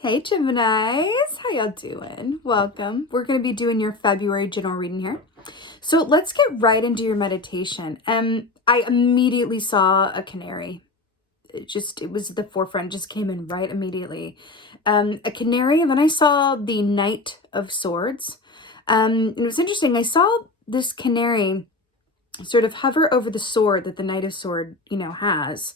Hey Geminis, how y'all doing? Welcome. We're going to be doing your February general reading here. So let's get right into your meditation. I immediately saw a canary. It was at the forefront, just came in right immediately. A canary, and then I saw the Knight of Swords. It was interesting. I saw this canary sort of hover over the sword that the Knight of Sword, has.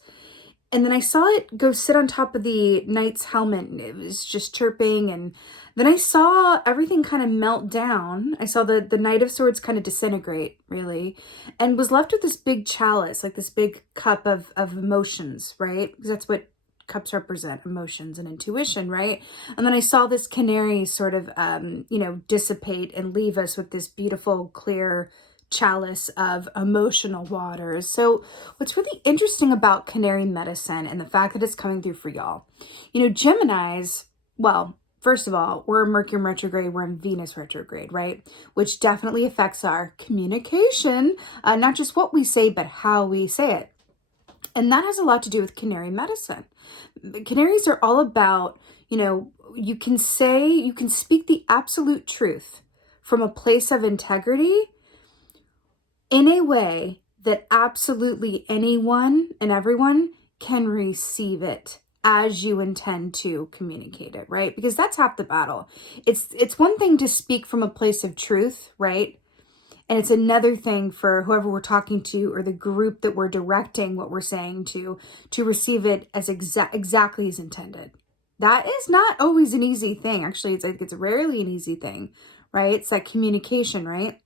And then I saw it go sit on top of the knight's helmet, and it was just chirping. And then I saw everything kind of melt down. I saw the Knight of Swords kind of disintegrate, really, and was left with this big chalice, like this big cup of emotions, right? Because that's what cups represent, emotions and intuition, right? And then I saw this canary sort of, dissipate and leave us with this beautiful, clear chalice of emotional waters. So what's really interesting about canary medicine and the fact that it's coming through for y'all, Geminis, well, first of all, we're in Mercury retrograde, we're in Venus retrograde, right? Which definitely affects our communication, not just what we say, but how we say it. And that has a lot to do with canary medicine. Canaries are all about, you can speak the absolute truth from a place of integrity in a way that absolutely anyone and everyone can receive it as you intend to communicate it, right? Because that's half the battle. It's one thing to speak from a place of truth, right? And it's another thing for whoever we're talking to or the group that we're directing what we're saying to receive it as exactly as intended. That is not always an easy thing. Actually, it's rarely an easy thing, right? It's that communication, right?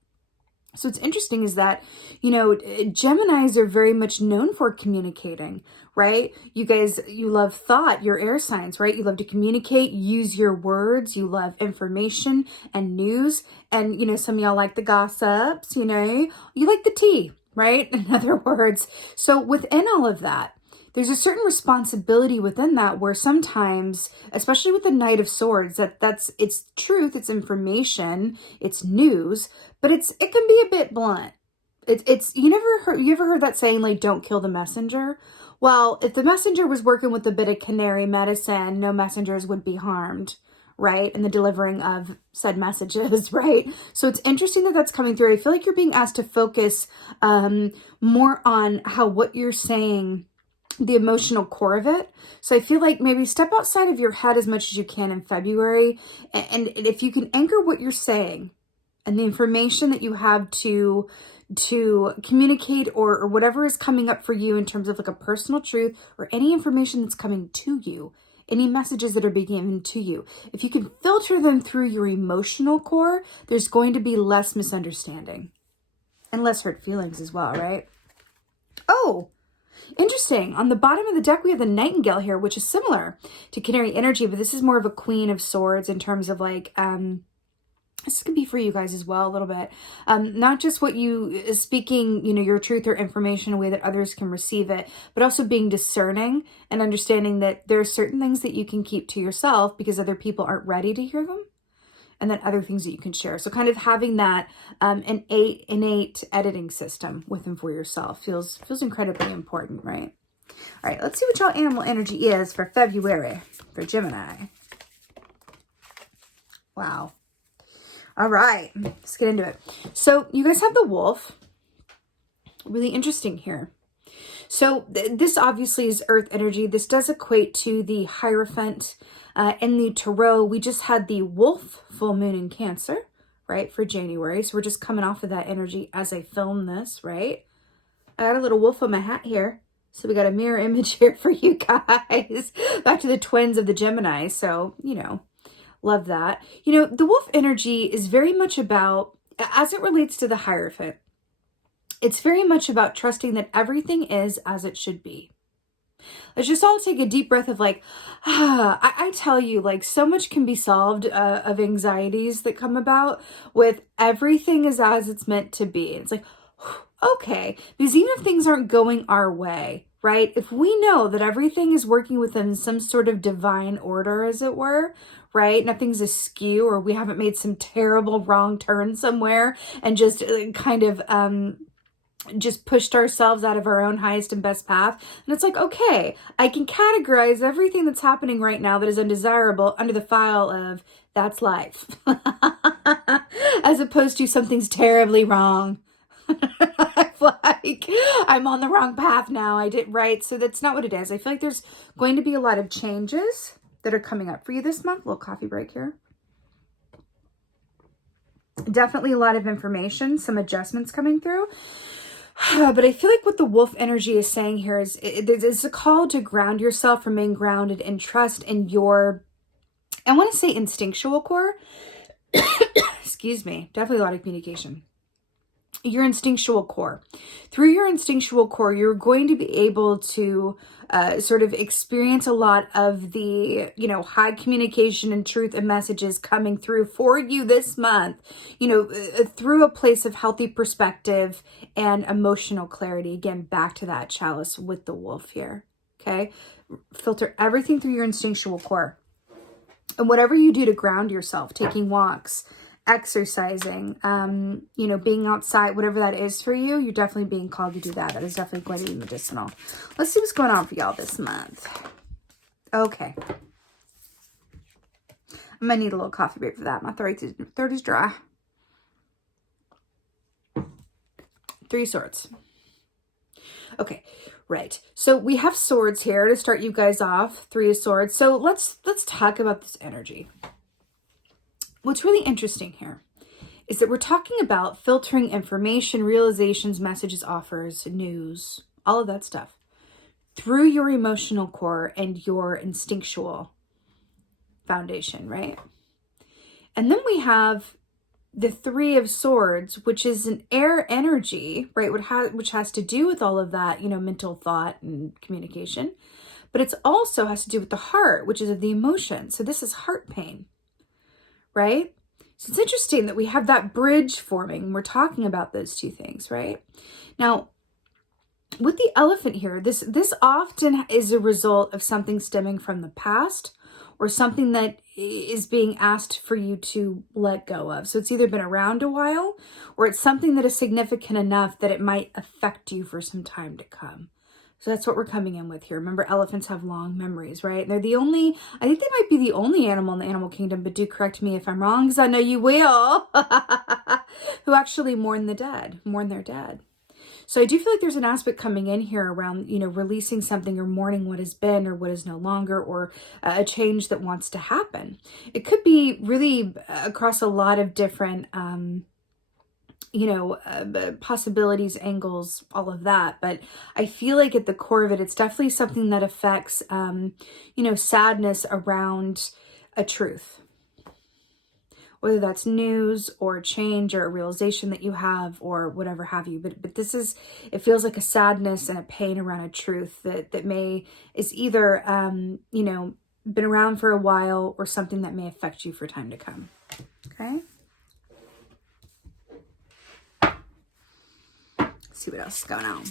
So what's interesting is that, Geminis are very much known for communicating, right? You guys, you love thought, you're air signs, right? You love to communicate, use your words, you love information and news. And, some of y'all like the gossips, you like the tea, right? In other words. So within all of that, there's a certain responsibility within that where sometimes, especially with the Knight of Swords, that's it's truth, it's information, it's news, but it can be a bit blunt. It's you ever heard that saying, like, don't kill the messenger? Well, if the messenger was working with a bit of canary medicine, no messengers would be harmed, right? In the delivering of said messages, right? So it's interesting that that's coming through. I feel like you're being asked to focus more on how what you're saying, the emotional core of it. So I feel like maybe step outside of your head as much as you can in February. And if you can anchor what you're saying and the information that you have to communicate or whatever is coming up for you in terms of like a personal truth or any information that's coming to you, any messages that are being given to you, if you can filter them through your emotional core, there's going to be less misunderstanding and less hurt feelings as well, right? Oh, interesting. On the bottom of the deck, we have the Nightingale here, which is similar to Canary energy, but this is more of a Queen of Swords in terms of like, this could be for you guys as well a little bit. Not just what you speaking, your truth or information in a way that others can receive it, but also being discerning and understanding that there are certain things that you can keep to yourself because other people aren't ready to hear them. And then other things that you can share. So kind of having that innate editing system within for yourself feels incredibly important, right? All right, let's see what y'all animal energy is for February for Gemini. Wow. All right, let's get into it. So you guys have the wolf. Really interesting here. So this obviously is earth energy. This does equate to the Hierophant. In the Tarot, we just had the wolf full moon in Cancer, right, for January. So we're just coming off of that energy as I film this, right? I got a little wolf on my hat here. So we got a mirror image here for you guys. Back to the twins of the Gemini. So, love that. The wolf energy is very much about, as it relates to the Hierophant, it's very much about trusting that everything is as it should be. Let's just all take a deep breath of like, I tell you, like, so much can be solved of anxieties that come about with everything is as it's meant to be. It's like, okay, because even if things aren't going our way, right? If we know that everything is working within some sort of divine order, as it were, right? Nothing's askew, or we haven't made some terrible wrong turn somewhere and just kind of, just pushed ourselves out of our own highest and best path. And it's like, okay, I can categorize everything that's happening right now that is undesirable under the file of that's life. As opposed to something's terribly wrong. Like, I'm on the wrong path now. I did right. So that's not what it is. I feel like there's going to be a lot of changes that are coming up for you this month. A little coffee break here. Definitely a lot of information, some adjustments coming through. But I feel like what the wolf energy is saying here is it's a call to ground yourself, remain grounded and trust in your, I want to say instinctual core. Excuse me. Definitely a lot of communication. Your instinctual core. Through your instinctual core, you're going to be able to sort of experience a lot of the, high communication and truth and messages coming through for you this month, through a place of healthy perspective and emotional clarity. Again, back to that chalice with the wolf here. Okay. Filter everything through your instinctual core. And whatever you do to ground yourself, taking walks, exercising, being outside, whatever that is for you, you're definitely being called to do that. That is definitely going to be medicinal. Let's see what's going on for y'all this month. Okay. I'm going to need a little coffee break for that. My throat is dry. 3 swords. Okay, right. So we have swords here to start you guys off. 3 of swords. So let's talk about this energy. What's really interesting here is that we're talking about filtering information, realizations, messages, offers, news, all of that stuff through your emotional core and your instinctual foundation, right? And then we have the 3 of swords, which is an air energy, right? Which has to do with all of that, mental thought and communication, but it's also has to do with the heart, which is of the emotion. So this is heart pain. Right? So it's interesting that we have that bridge forming. We're talking about those 2 things, right? Now, with the elephant here, this often is a result of something stemming from the past or something that is being asked for you to let go of. So it's either been around a while or it's something that is significant enough that it might affect you for some time to come. So that's what we're coming in with here. Remember, elephants have long memories, right? And they're I think they might be the only animal in the animal kingdom, but do correct me if I'm wrong, because I know you will, who actually mourn their dead. So I do feel like there's an aspect coming in here around, releasing something or mourning what has been or what is no longer, or a change that wants to happen. It could be really across a lot of different possibilities, angles, all of that. But I feel like at the core of it, it's definitely something that affects, sadness around a truth, whether that's news or change or a realization that you have or whatever have you. But it feels like a sadness and a pain around a truth that is either, been around for a while or something that may affect you for time to come. Okay. See what else is going on.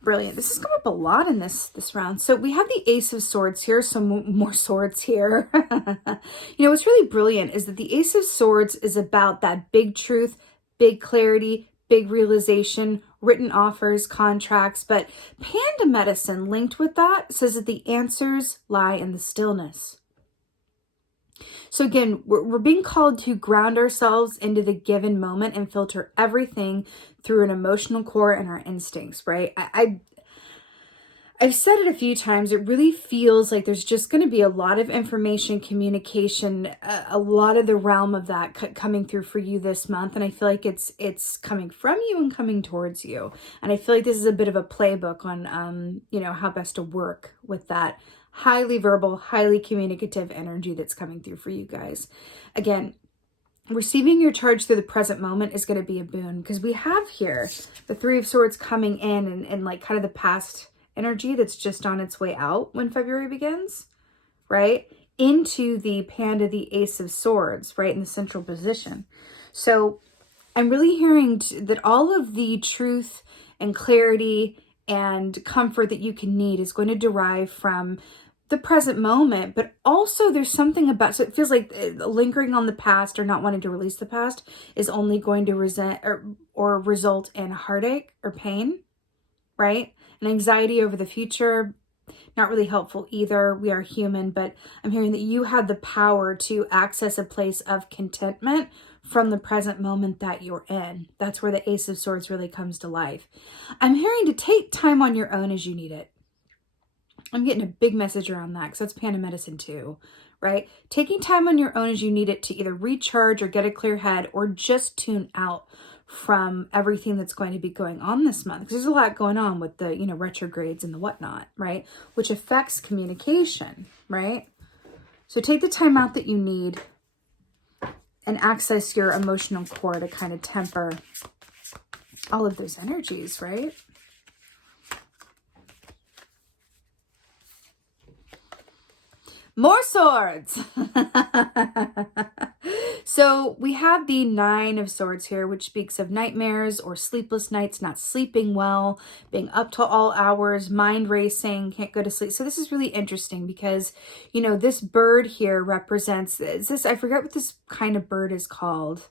Brilliant. This has come up a lot in this round. So we have the Ace of Swords here. So more swords here. What's really brilliant is that the Ace of Swords is about that big truth, big clarity, big realization, written offers, contracts. But Panda Medicine linked with that says that the answers lie in the stillness. So again, we're being called to ground ourselves into the given moment and filter everything through an emotional core and our instincts, right? I've said it a few times. It really feels like there's just going to be a lot of information, communication, a lot of the realm of that coming through for you this month. And I feel like it's coming from you and coming towards you. And I feel like this is a bit of a playbook on, how best to work with that highly verbal, highly communicative energy that's coming through for you guys. Again, receiving your charge through the present moment is going to be a boon, because we have here the 3 of Swords coming in and like kind of the past energy that's just on its way out when February begins, right? Into the Panda, the Ace of Swords, right in the central position. So I'm really hearing that all of the truth and clarity and comfort that you can need is going to derive from the present moment, but also there's something about, so it feels like lingering on the past or not wanting to release the past is only going to or result in heartache or pain, right? And anxiety over the future, not really helpful either. We are human, but I'm hearing that you had the power to access a place of contentment from the present moment that you're in. That's where the Ace of Swords really comes to life. I'm hearing to take time on your own as you need it. I'm getting a big message around that because that's Panda Medicine too, right? Taking time on your own as you need it to either recharge or get a clear head or just tune out from everything that's going to be going on this month. Because there's a lot going on with the, retrogrades and the whatnot, right? Which affects communication, right? So take the time out that you need and access your emotional core to kind of temper all of those energies, right? More swords. So we have the Nine of Swords here, which speaks of nightmares or sleepless nights, not sleeping well, being up till all hours, mind racing, can't go to sleep. So this is really interesting because, this bird here represents, I forget what this kind of bird is called.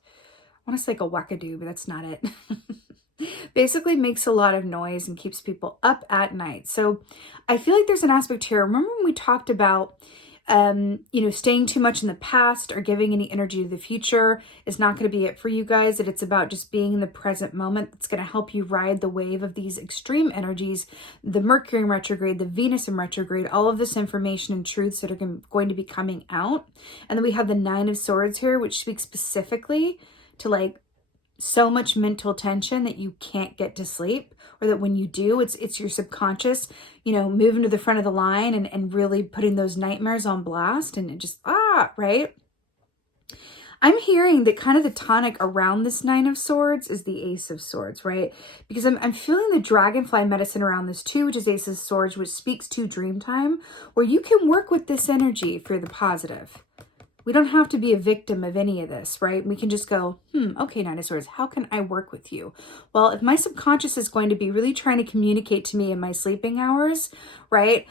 I want to say like a wackadoo, but that's not it. Basically makes a lot of noise and keeps people up at night. So I feel like there's an aspect here. Remember when we talked about staying too much in the past or giving any energy to the future is not going to be it for you guys, that it's about just being in the present moment. That's going to help you ride the wave of these extreme energies, the Mercury in retrograde, the Venus in retrograde, all of this information and truths that are going to be coming out. And then we have the Nine of Swords here, which speaks specifically to like so much mental tension that you can't get to sleep, or that when you do, it's your subconscious, moving to the front of the line and really putting those nightmares on blast, and it just, right? I'm hearing that kind of the tonic around this Nine of Swords is the Ace of Swords, right? Because I'm feeling the dragonfly medicine around this too, which is Ace of Swords, which speaks to dream time, where you can work with this energy for the positive. We don't have to be a victim of any of this, right? We can just go, okay, Nine of Swords, how can I work with you? Well, if my subconscious is going to be really trying to communicate to me in my sleeping hours, right?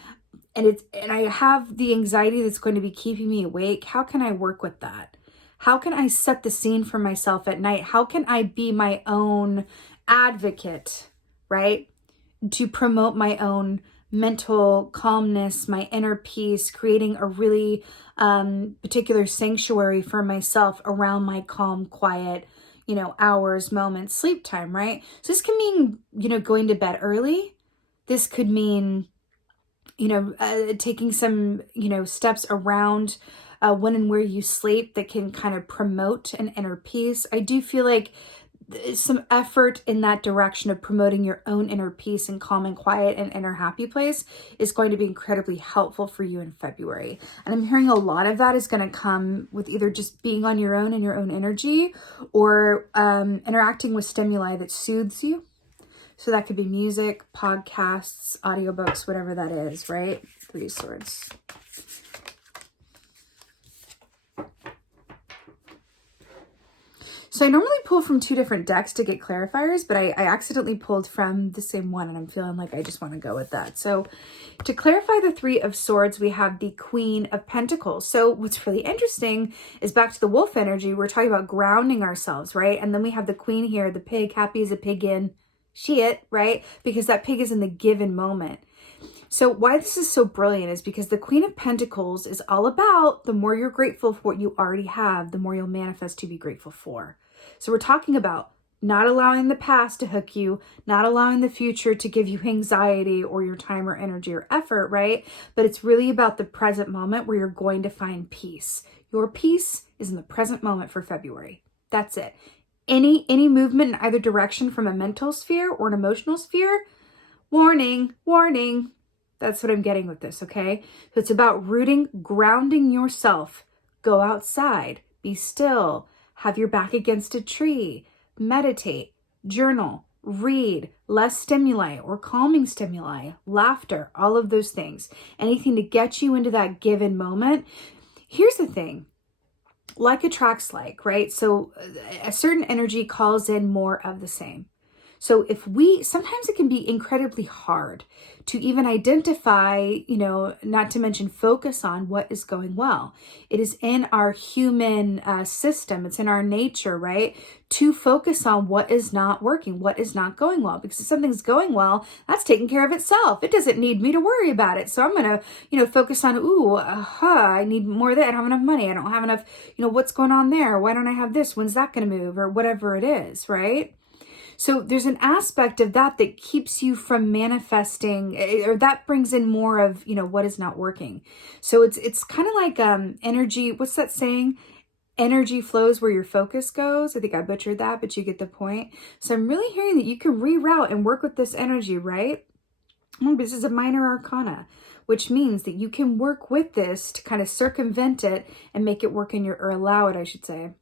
And I have the anxiety that's going to be keeping me awake, how can I work with that? How can I set the scene for myself at night? How can I be my own advocate, right? To promote my own mental calmness, my inner peace, creating a really particular sanctuary for myself around my calm, quiet, hours, moments, sleep time, right? So this can mean, going to bed early. This could mean, taking some, steps around when and where you sleep that can kind of promote an inner peace. I do feel like some effort in that direction of promoting your own inner peace and calm and quiet and inner happy place is going to be incredibly helpful for you in February. And I'm hearing a lot of that is going to come with either just being on your own in your own energy, or interacting with stimuli that soothes you. So that could be music, podcasts, audiobooks, whatever that is, right? Three of Swords. So I normally pull from two different decks to get clarifiers, but I accidentally pulled from the same one, and I'm feeling like I just want to go with that. So to clarify the Three of Swords, we have the Queen of Pentacles. So what's really interesting is back to the wolf energy. We're talking about grounding ourselves, right? And then we have the Queen here, the pig, happy as a pig in shit, right? Because that pig is in the given moment. So why this is so brilliant is because the Queen of Pentacles is all about the more you're grateful for what you already have, the more you'll manifest to be grateful for. So we're talking about not allowing the past to hook you, not allowing the future to give you anxiety or your time or energy or effort, right? But it's really about the present moment where you're going to find peace. Your peace is in the present moment for February. That's it. Any movement in either direction from a mental sphere or an emotional sphere, warning, warning. That's what I'm getting with this, okay? So it's about grounding yourself. Go outside, be still, have your back against a tree, meditate, journal, read, less stimuli or calming stimuli, laughter, all of those things. Anything to get you into that given moment. Here's the thing. Like attracts like, right? So a certain energy calls in more of the same. So sometimes it can be incredibly hard to even identify, not to mention focus on what is going well. It is in our human system, it's in our nature, right? To focus on what is not working, what is not going well. Because if something's going well, that's taking care of itself. It doesn't need me to worry about it. So I'm going to, focus on, I need more of that. I don't have enough money. I don't have enough, what's going on there? Why don't I have this? When's that going to move? Or whatever it is, right? So there's an aspect of that keeps you from manifesting, or that brings in more of, what is not working. So it's kind of like energy. What's that saying? Energy flows where your focus goes. I think I butchered that, but you get the point. So I'm really hearing that you can reroute and work with this energy, right? This is a minor arcana, which means that you can work with this to kind of circumvent it and make it work or allow it, I should say,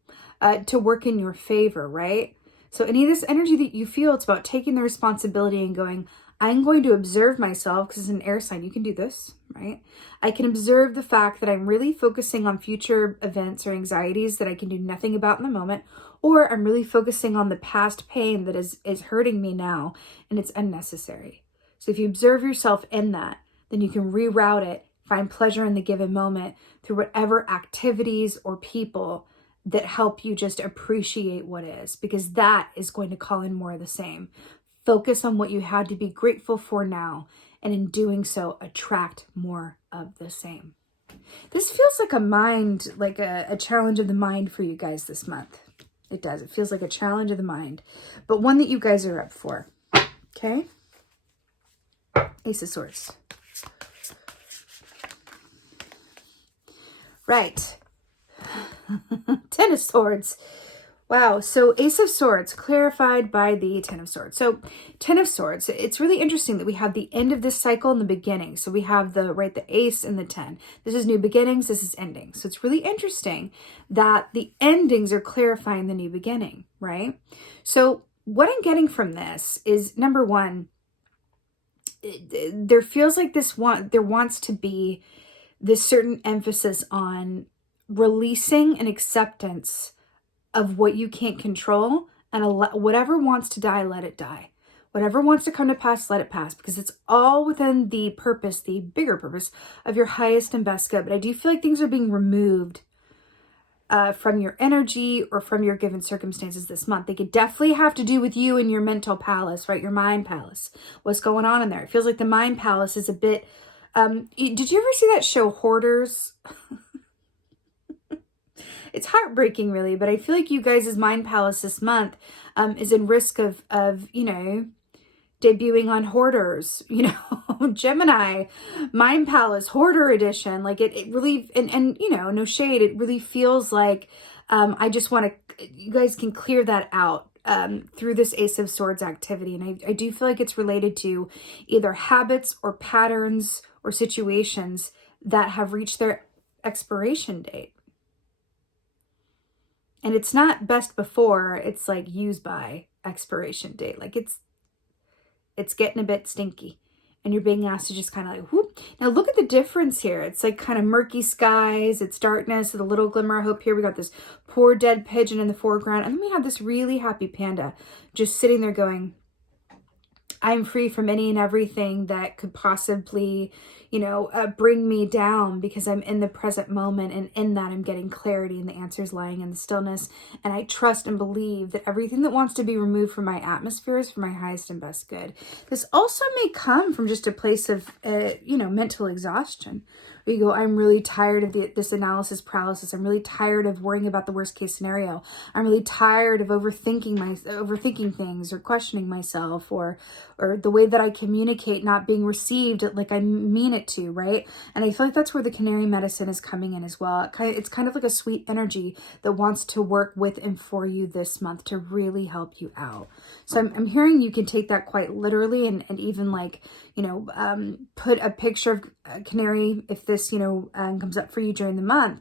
to work in your favor, right? So any of this energy that you feel, it's about taking the responsibility and going, I'm going to observe myself, because it's an air sign. You can do this, right? I can observe the fact that I'm really focusing on future events or anxieties that I can do nothing about in the moment, or I'm really focusing on the past pain that is hurting me now, and it's unnecessary. So if you observe yourself in that, then you can reroute it, find pleasure in the given moment through whatever activities or people that help you just appreciate what is, because that is going to call in more of the same. Focus on what you had to be grateful for now, and in doing so, attract more of the same. This feels like a challenge of the mind for you guys this month. It does. It feels like a challenge of the mind, but one that you guys are up for. Okay? Ace of Swords. Right. Ten of Swords. Wow. So Ace of Swords clarified by the Ten of Swords. So Ten of Swords, it's really interesting that we have the end of this cycle and the beginning. So we have the Ace and the 10. This is new beginnings. This is endings. So it's really interesting that the endings are clarifying the new beginning, right? So what I'm getting from this is, number one, there feels like there wants to be this certain emphasis on releasing and acceptance of what you can't control, and whatever wants to die, let it die. Whatever wants to come to pass, let it pass, because it's all within the purpose, the bigger purpose of your highest and best good. But I do feel like things are being removed from your energy or from your given circumstances this month. They could definitely have to do with you and your mental palace, right? Your mind palace. What's going on in there? It feels like the mind palace is a bit... did you ever see that show, Hoarders? It's heartbreaking, really, but I feel like you guys' mind palace this month is in risk of debuting on Hoarders, Gemini, Mind Palace, Hoarder Edition. Like it really, and no shade, it really feels like I just want to, you guys can clear that out through this Ace of Swords activity. And I do feel like it's related to either habits or patterns or situations that have reached their expiration date. And it's not best before, it's like use by expiration date. Like it's getting a bit stinky, and you're being asked to just kind of like, whoop. Now look at the difference here. It's like kind of murky skies, it's darkness with a little glimmer of hope here. We got this poor dead pigeon in the foreground, and then we have this really happy panda just sitting there going, I'm free from any and everything that could possibly, bring me down, because I'm in the present moment, and in that I'm getting clarity, and the answers lying in the stillness. And I trust and believe that everything that wants to be removed from my atmosphere is for my highest and best good. This also may come from just a place of, mental exhaustion. Where you go, I'm really tired of this analysis paralysis. I'm really tired of worrying about the worst case scenario. I'm really tired of overthinking things, or questioning myself, or the way that I communicate not being received like I mean it to, right? And I feel like that's where the canary medicine is coming in as well. It's kind of like a sweet energy that wants to work with and for you this month to really help you out. So I'm hearing you can take that quite literally, and even like, put a picture of a canary, if this, comes up for you during the month,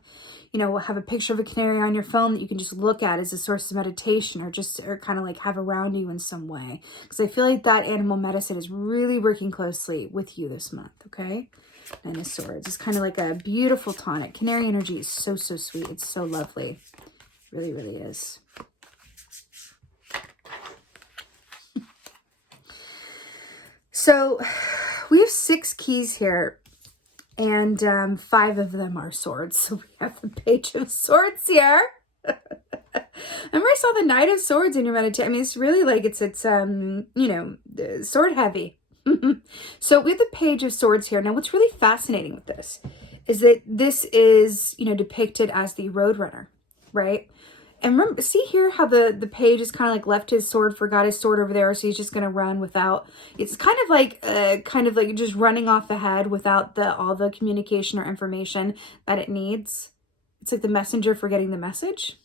have a picture of a canary on your phone that you can just look at as a source of meditation, or kind of like have around you in some way. Because I feel like that animal medicine is really working closely with you this month, okay? Nine of Swords. It's kind of like a beautiful tonic. Canary energy is so, so sweet. It's so lovely. It really, really is. So we have 6 keys here, and 5 of them are swords. So we have the Page of Swords here. Remember I saw the Knight of Swords in your meditation. I mean, it's really like it's sword heavy. So we have the Page of Swords here. Now, what's really fascinating with this is that this is, depicted as the Roadrunner, right? And remember, see here how the page is kind of like left his sword, forgot his sword over there, so he's just going to run without, it's kind of like just running off ahead without all the communication or information that it needs. It's like the messenger forgetting the message.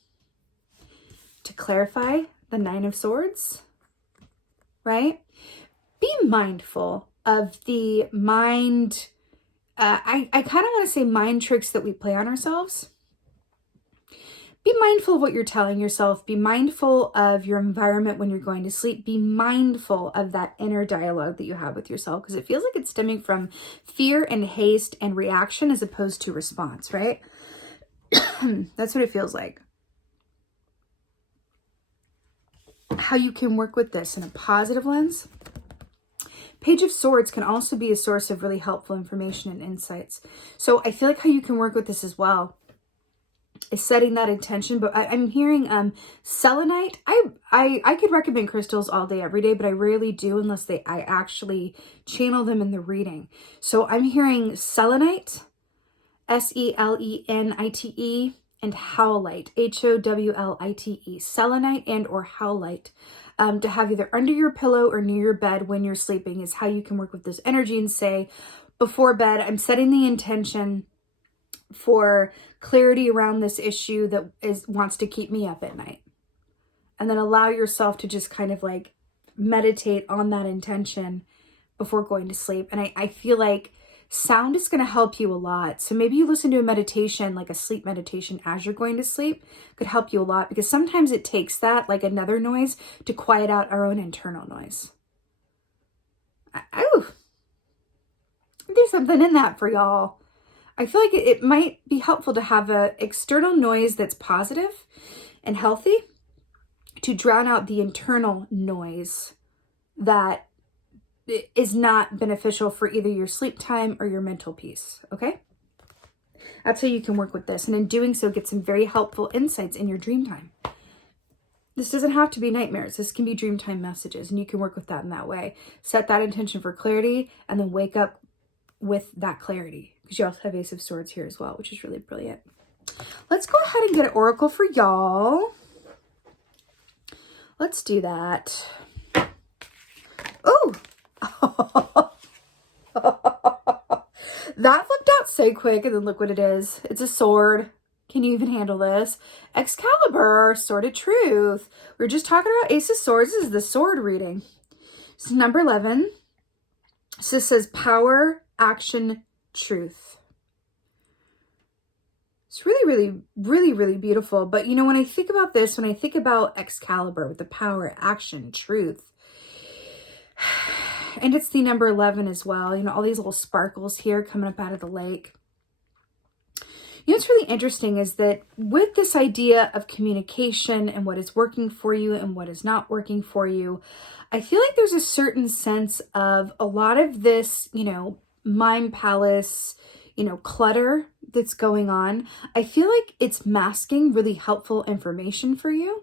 To clarify, the 9 of Swords, right? Be mindful of the mind, I kind of want to say mind tricks that we play on ourselves. Be mindful of what you're telling yourself. Be mindful of your environment when you're going to sleep. Be mindful of that inner dialogue that you have with yourself, because it feels like it's stemming from fear and haste and reaction as opposed to response, right? That's what it feels like. How you can work with this in a positive lens. Page of Swords can also be a source of really helpful information and insights. So I feel like how you can work with this as well is setting that intention. But I'm hearing selenite. I could recommend crystals all day, every day, but I rarely do unless I actually channel them in the reading. So I'm hearing selenite, Selenite, and howlite, Howlite, selenite and or howlite. To have either under your pillow or near your bed when you're sleeping is how you can work with this energy and say, before bed, I'm setting the intention for clarity around this issue that wants to keep me up at night. And then allow yourself to just kind of like meditate on that intention before going to sleep. And I feel like sound is going to help you a lot. So maybe you listen to a meditation, like a sleep meditation as you're going to sleep, could help you a lot, because sometimes it takes that, like another noise, to quiet out our own internal noise. Oh, there's something in that for y'all. I feel like it might be helpful to have an external noise that's positive and healthy to drown out the internal noise that is not beneficial for either your sleep time or your mental peace, okay? That's how you can work with this. And in doing so, get some very helpful insights in your dream time. This doesn't have to be nightmares. This can be dream time messages, and you can work with that in that way. Set that intention for clarity and then wake up with that clarity, because you also have Ace of Swords here as well, which is really brilliant. Let's go ahead and get an oracle for y'all. Let's do that. Oh! That flipped out so quick, and then look what it is. It's a sword. Can you even handle this? Excalibur, Sword of Truth. We were just talking about Ace of Swords. This is the sword reading. It's number 11. So this says power, action, truth. It's really beautiful. But you know, when I think about this, when I think about Excalibur with the power, action, truth, and it's the number 11 as well. You know, all these little sparkles here coming up out of the lake. You know, what's really interesting is that with this idea of communication and what is working for you and what is not working for you, I feel like there's a certain sense of a lot of this, you know, mind palace, you know, clutter that's going on. I feel like it's masking really helpful information for you.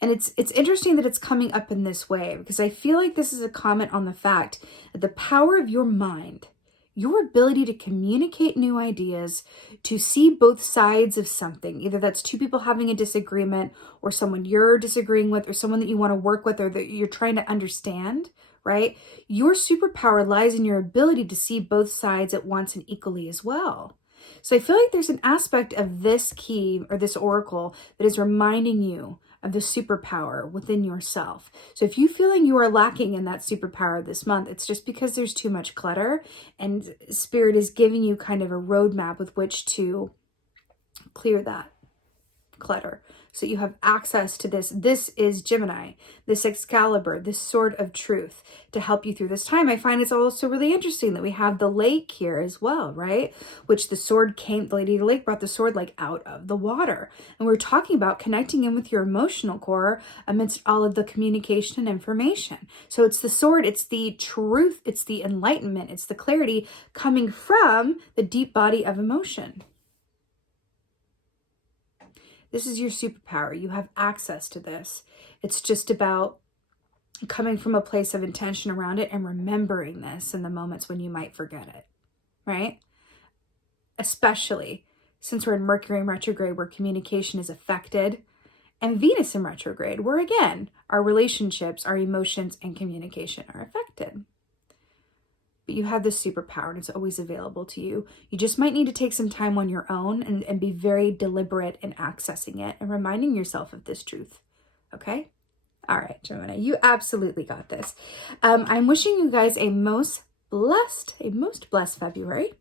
And it's interesting that it's coming up in this way, because I feel like this is a comment on the fact that the power of your mind, your ability to communicate new ideas, to see both sides of something, either that's two people having a disagreement or someone you're disagreeing with or someone that you want to work with or that you're trying to understand, right? Your superpower lies in your ability to see both sides at once and equally as well. So I feel like there's an aspect of this key or this oracle that is reminding you of the superpower within yourself. So if you feel like you are lacking in that superpower this month, it's just because there's too much clutter, and Spirit is giving you kind of a roadmap with which to clear that clutter so you have access to this. This is Gemini, this Excalibur, this sword of truth to help you through this time. I find it's also really interesting that we have the lake here as well, right? Which the sword came, the Lady of the Lake brought the sword like out of the water. And we're talking about connecting in with your emotional core amidst all of the communication and information. So it's the sword, it's the truth, it's the enlightenment, it's the clarity coming from the deep body of emotion. This is your superpower. You have access to this. It's just about coming from a place of intention around it and remembering this in the moments when you might forget it, right? Especially since we're in Mercury in retrograde, where communication is affected, and Venus in retrograde, where again, our relationships, our emotions, and communication are affected. But you have this superpower and it's always available to you. You just might need to take some time on your own and be very deliberate in accessing it and reminding yourself of this truth. Okay? All right, Gemini, you absolutely got this. I'm wishing you guys a most blessed February.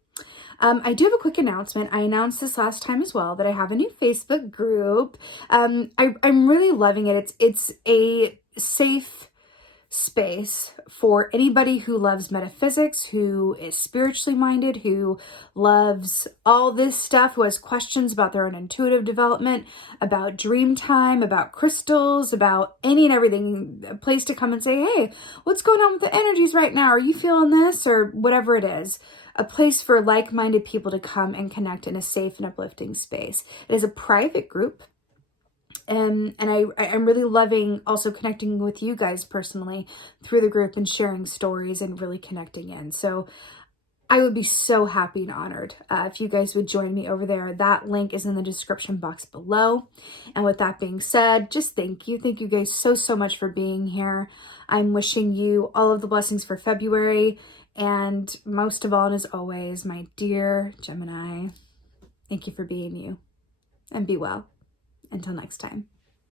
I do have a quick announcement. I announced this last time as well that I have a new Facebook group. I'm really loving it. It's a safe space for anybody who loves metaphysics, who is spiritually minded, who loves all this stuff, who has questions about their own intuitive development, about dream time, about crystals, about any and everything. A place to come and say, hey, what's going on with the energies right now? Are you feeling this? Or whatever it is. A place for like-minded people to come and connect in a safe and uplifting space. It is a private group. And I'm really loving also connecting with you guys personally through the group and sharing stories and really connecting in. So I would be so happy and honored if you guys would join me over there. That link is in the description box below. And with that being said, just thank you. Thank you guys so much for being here. I'm wishing you all of the blessings for February. And most of all, and as always, my dear Gemini, thank you for being you. And be well. Until next time.